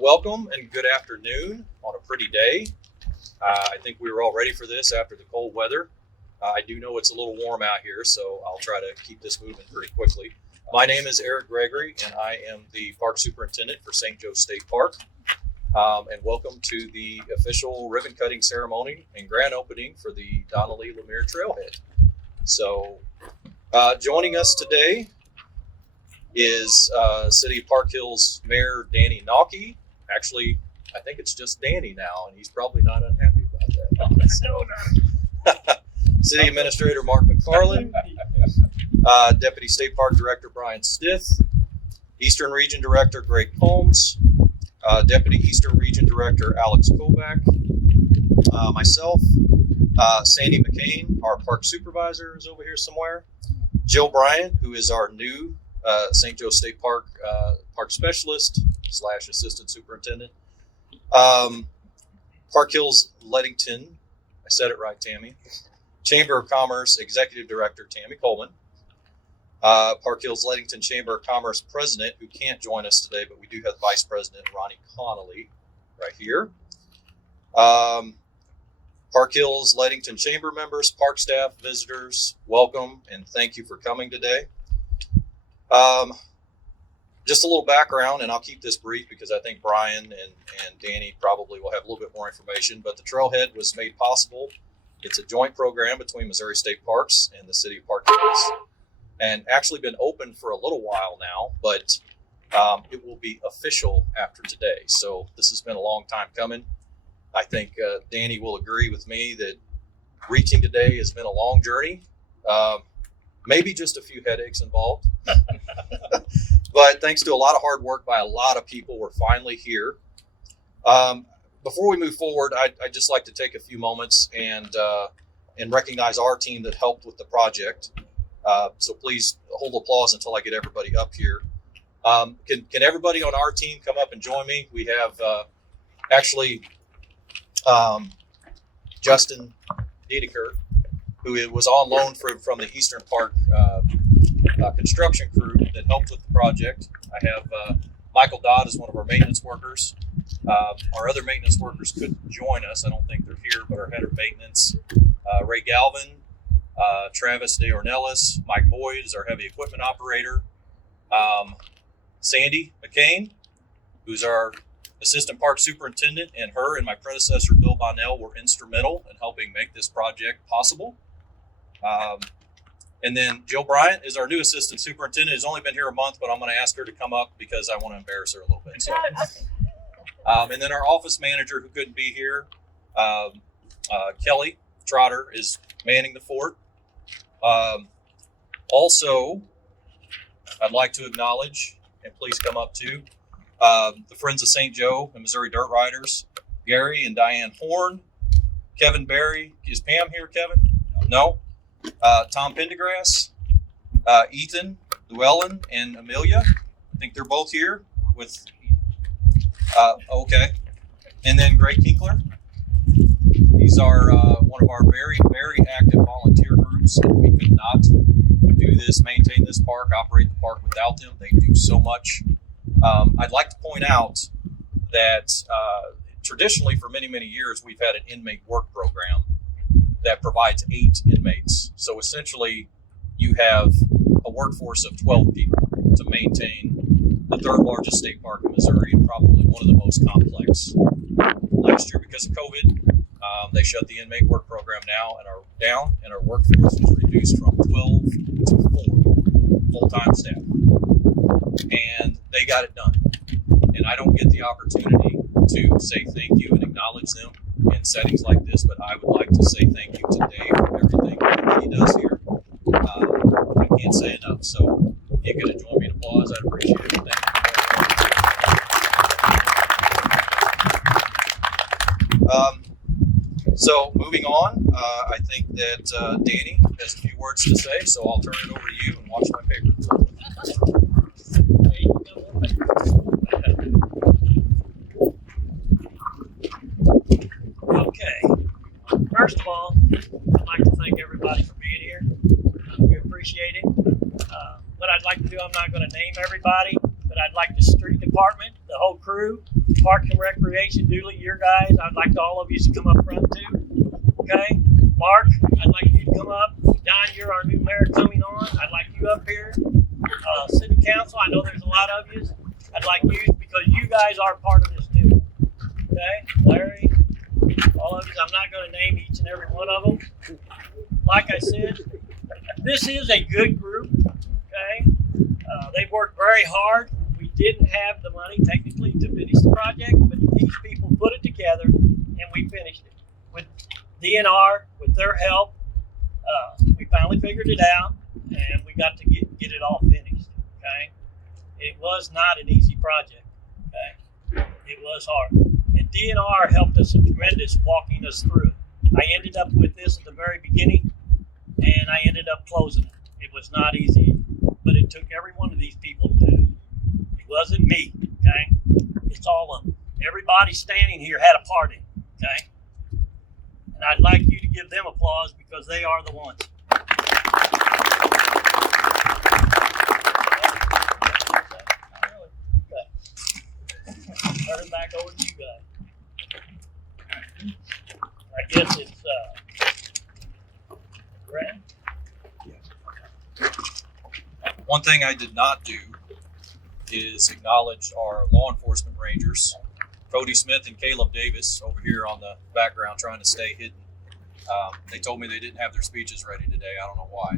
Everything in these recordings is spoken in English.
Welcome and good afternoon on a pretty day. I think we were all ready for this after the cold weather. I do know it's a little warm out here, so I'll try to keep this moving pretty quickly. My name is Eric Gregory, and I am the Park Superintendent for St. Joe State Park. And welcome to the official ribbon cutting ceremony and grand opening for the Donnelly LaMear Trailhead. So joining us today is City of Park Hills Mayor Danny Nauke. Actually, I think it's just Danny now, and he's probably not unhappy about that. City Administrator Mark McFarland, Deputy State Park Director Brian Stith, Eastern Region Director Greg Combs, Deputy Eastern Region Director Alex Kovac, myself, Sandy McCain, our Park Supervisor, is over here somewhere, Jill Bryant, who is our new St. Joe State Park Park Specialist / Assistant Superintendent, Park Hills Ladington, I said it right, Tammy, Chamber of Commerce Executive Director Tammy Coleman, Park Hills Ladington Chamber of Commerce President, who can't join us today, but we do have Vice President Ronnie Connelly right here. Park Hills Ladington Chamber members, park staff, visitors, welcome and thank you for coming today. Just a little background, and I'll keep this brief because I think Brian and Danny probably will have a little bit more information, but the trailhead was made possible. It's a joint program between Missouri State Parks and the City of Park Hills, and actually been open for a little while now, but it will be official after today. So this has been a long time coming. I think Danny will agree with me that reaching today has been a long journey. Maybe just a few headaches involved. But thanks to a lot of hard work by a lot of people, we're finally here. Before we move forward, I'd just like to take a few moments and recognize our team that helped with the project. So please hold applause until I get everybody up here. Can everybody on our team come up and join me? We have Justin Dedeker, who was on loan from the Eastern Park construction crew that helped with the project. I have Michael Dodd as one of our maintenance workers. Our other maintenance workers couldn't join us. I don't think they're here, but our head of maintenance, Ray Galvin, Travis De Ornelas, Mike Boyd is our heavy equipment operator. Sandy McCain, who's our assistant park superintendent, and her and my predecessor, Bill Bonnell, were instrumental in helping make this project possible. And then Jill Bryant is our new assistant superintendent, who's only been here a month, but I'm going to ask her to come up because I want to embarrass her a little bit. So, and then our office manager, who couldn't be here, Kelly Trotter, is manning the fort. Also, I'd like to acknowledge, and please come up too, the Friends of St. Joe and Missouri Dirt Riders, Gary and Diane Horn, Kevin Berry. Is Pam here, Kevin? No. Tom Pendergrass, Ethan Llewellyn, and Amelia. I think they're both here with, okay. And then Greg Kinkler. These are one of our very, very active volunteer groups. We could not do this, maintain this park, operate the park without them. They do so much. I'd like to point out that traditionally for many, many years, we've had an inmate work program that provides 8 inmates. So essentially, you have a workforce of 12 people to maintain the 3rd largest state park in Missouri and probably one of the most complex. Last year, because of COVID, they shut the inmate work program down, and our workforce was reduced from 12 to 4 full-time staff. And they got it done. And I don't get the opportunity to say thank you and acknowledge them in settings like this, but I would like to say thank you today for everything that he does here. I can't say enough. So if you could join me in applause, I'd appreciate it. Thank you. So moving on, I think that Danny has a few words to say, so I'll turn it over to you and watch my paper. Okay. First of all, I'd like to thank everybody for being here. We appreciate it. What I'd like to do, I'm not going to name everybody, but I'd like the street department, the whole crew, Parks and Recreation, Dooley, your guys, I'd like all of you to come up front too. Okay? Mark, I'd like you to come up. John, you're our new mayor coming on. I'd like you up here. City Council, I know there's a lot of you. I'd like you, because you guys are part of this too. Okay? Larry, all of you. I'm not going to name each and every one of them. Like I said, this is a good group. Okay? They worked very hard. We didn't have the money technically to finish the project, but these people put it together and we finished it. With DNR, with their help, we finally figured it out and we got to get it all finished. Okay? It was not an easy project. Okay? It was hard. And DNR helped us tremendous walking us through it. I ended up with this at the very beginning and I ended up closing it. It was not easy, but it took every one of these people to do. It wasn't me, okay? It's all of them. Everybody standing here had a part in it, okay? And I'd like you to give them applause because they are the ones. Okay. Turn it back over to you guys. I guess it's Brad. One thing I did not do is acknowledge our law enforcement rangers, Cody Smith and Caleb Davis, over here on the background trying to stay hidden. They told me they didn't have their speeches ready today. I don't know why.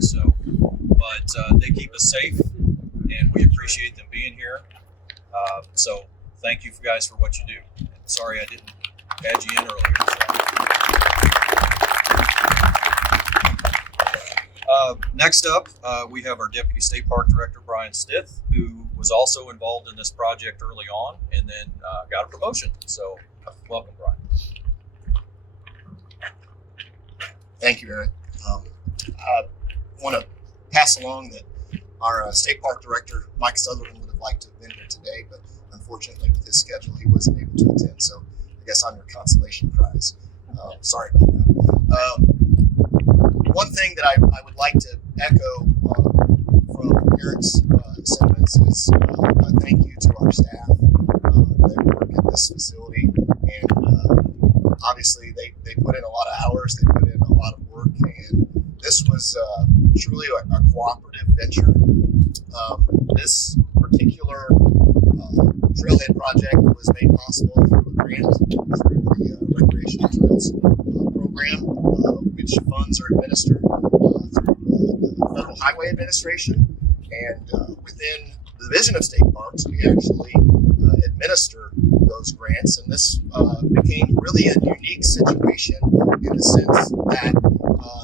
But they keep us safe, and we appreciate them being here. So thank you guys for what you do. And sorry I didn't add you in earlier. Next up, we have our Deputy State Park Director, Brian Stith, who was also involved in this project early on and then got a promotion. So welcome, Brian. Thank you, Eric. I want to pass along that our State Park Director, Mike Sutherland, would have liked to have been here today, but unfortunately with his schedule, he wasn't able to attend. So I guess I'm your consolation prize. Sorry about that. One thing that I would like to echo from Eric's sentiments is a thank you to our staff that work at this facility. And obviously they put in a lot of hours, they put in a lot of work, and this was truly a cooperative venture. This particular trailhead project was made possible through a grant through the Recreational Trails program, which funds are administered through the Federal Highway Administration. And within the Division of State Parks, we actually administer those grants. And this became really a unique situation in the sense that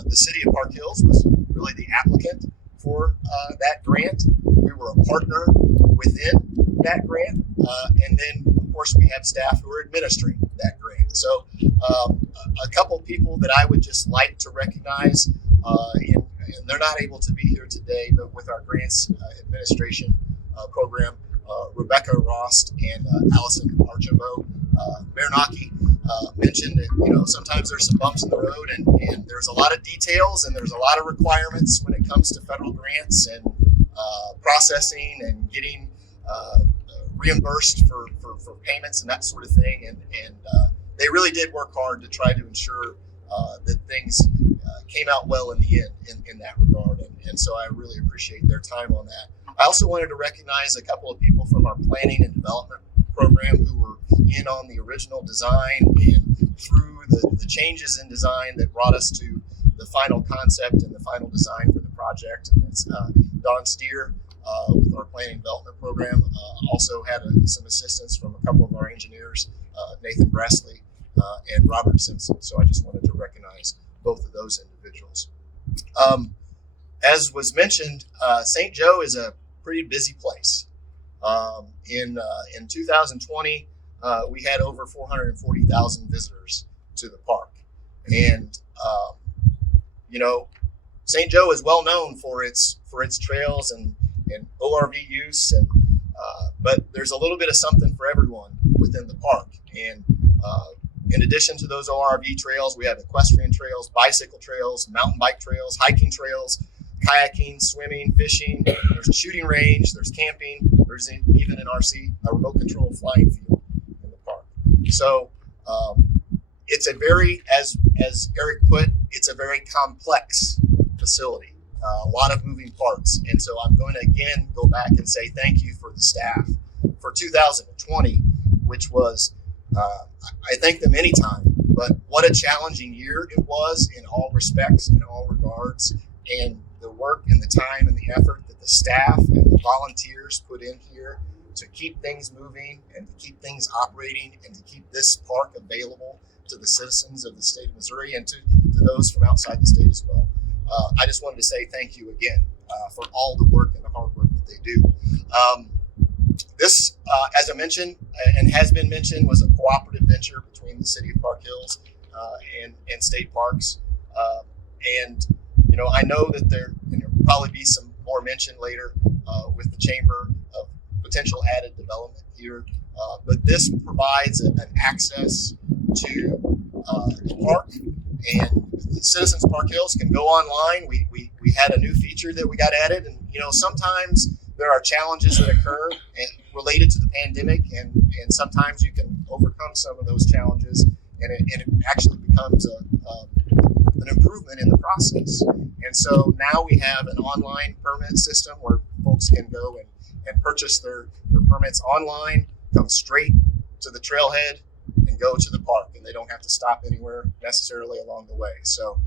the City of Park Hills was really the applicant for that grant. We were a partner within that grant. And then, of course, we have staff who are administering that grant. So a couple people that I would just like to recognize, and they're not able to be here today, but with our grants administration program, Rebecca Rost and Allison Archambault. Mayor Naki mentioned that sometimes there's some bumps in the road, and there's a lot of details and there's a lot of requirements when it comes to federal grants and processing and getting reimbursed for payments and that sort of thing. And they really did work hard to try to ensure that things came out well in the end in that regard. And so I really appreciate their time on that. I also wanted to recognize a couple of people from our planning and development program who were in on the original design and through the changes in design that brought us to the final concept and the final design for the project. And that's Don Steer with our planning and development program. Also had some assistance from a couple of our engineers, Nathan Grassley and Robert Simpson. So I just wanted to recognize both of those individuals. As was mentioned, St. Joe is a pretty busy place. In 2020, we had over 440,000 visitors to the park. And, St. Joe is well known for its trails and ORV use, but there's a little bit of something for everyone within the park. And in addition to those ORV trails, we have equestrian trails, bicycle trails, mountain bike trails, hiking trails, kayaking, swimming, fishing. There's a shooting range. There's camping. There's even an RC, a remote control flying field in the park. So it's a very, as Eric put, it's a very complex facility. A lot of moving parts. And so I'm going to again go back and say thank you for the staff for 2020, which was, I thank them anytime, but what a challenging year it was in all respects, in all regards. And the work and the time and the effort that the staff and the volunteers put in here to keep things moving and to keep things operating and to keep this park available to the citizens of the state of Missouri and to those from outside the state as well. I just wanted to say thank you again for all the work and the hard work that they do. This, as I mentioned and has been mentioned, was a cooperative venture between the city of Park Hills and state parks. And you know, I know that there will probably be some more mention later with the chamber of potential added development here. But this provides an access to the park, and the citizens of Park Hills can go online. We had a new feature that we got added, and you know, sometimes there are challenges that occur and related to the pandemic, and sometimes you can overcome some of those challenges, and it actually becomes an improvement in the process. And so now we have an online permit system where folks can go and purchase their permits online, come straight to the trailhead and go to the park, and they don't have to stop anywhere necessarily along the way. So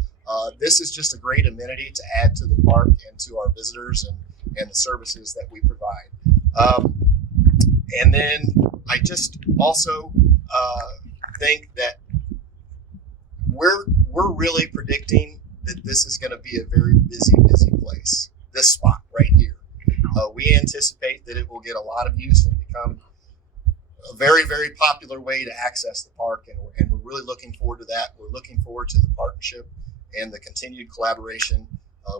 this is just a great amenity to add to the park and to our visitors and the services that we provide. And then I just also think that we're really predicting that this is going to be a very busy place, this spot right here. We anticipate that it will get a lot of use and become a very, very popular way to access the park, and we're really looking forward to that. We're looking forward to the partnership and the continued collaboration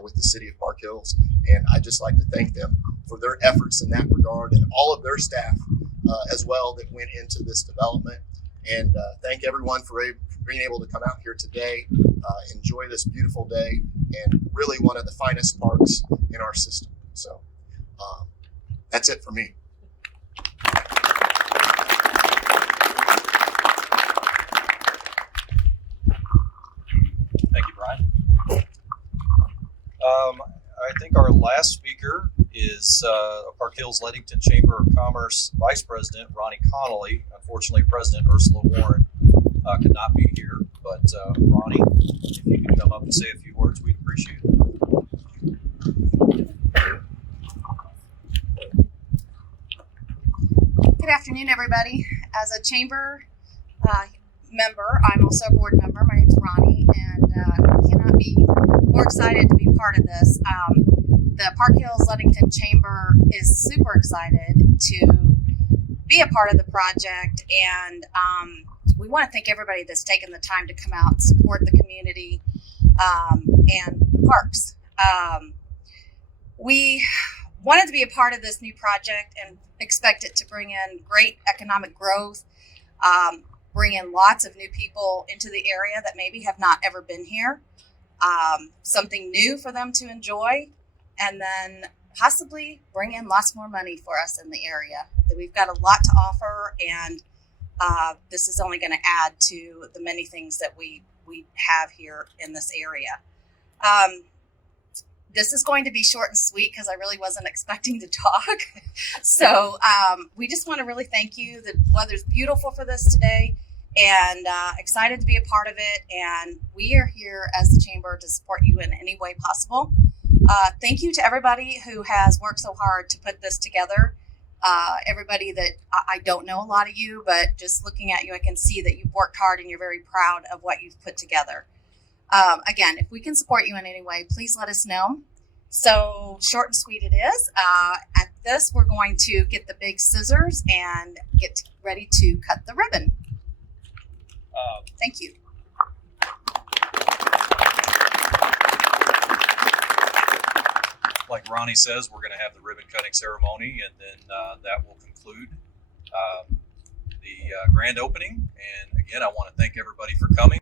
with the city of Park Hills, and I'd just like to thank them for their efforts in that regard, and all of their staff as well that went into this development. And thank everyone for being able to come out here today, enjoy this beautiful day, and really one of the finest parks in our system. So that's it for me. Thank you, Brian. I think our last speaker is Park Hills Ladington Chamber of Commerce Vice President Ronnie Connelly. Unfortunately, President Ursula Warren could not be here, but Ronnie, if you could come up and say a few words, we'd appreciate it. Good afternoon, everybody. As a chamber member, I'm also a board member. My name's Ronnie, and cannot be more excited to be part of this. The Park Hills Ladington Chamber is super excited to be a part of the project, and we want to thank everybody that's taken the time to come out and support the community and the parks. We wanted to be a part of this new project and expect it to bring in great economic growth, bring in lots of new people into the area that maybe have not ever been here, something new for them to enjoy, and then possibly bring in lots more money for us in the area. We've got a lot to offer, and this is only going to add to the many things that we have here in this area. This is going to be short and sweet because I really wasn't expecting to talk. So we just want to really thank you. The weather's beautiful for this today, and excited to be a part of it. And we are here as the chamber to support you in any way possible. Thank you to everybody who has worked so hard to put this together. Everybody that I don't know a lot of you, but just looking at you, I can see that you've worked hard and you're very proud of what you've put together. Again, if we can support you in any way, please let us know. So short and sweet it is. At this, we're going to get the big scissors and get ready to cut the ribbon. Thank you. Like Ronnie says, we're going to have the ribbon cutting ceremony, and then that will conclude the grand opening. And again, I want to thank everybody for coming.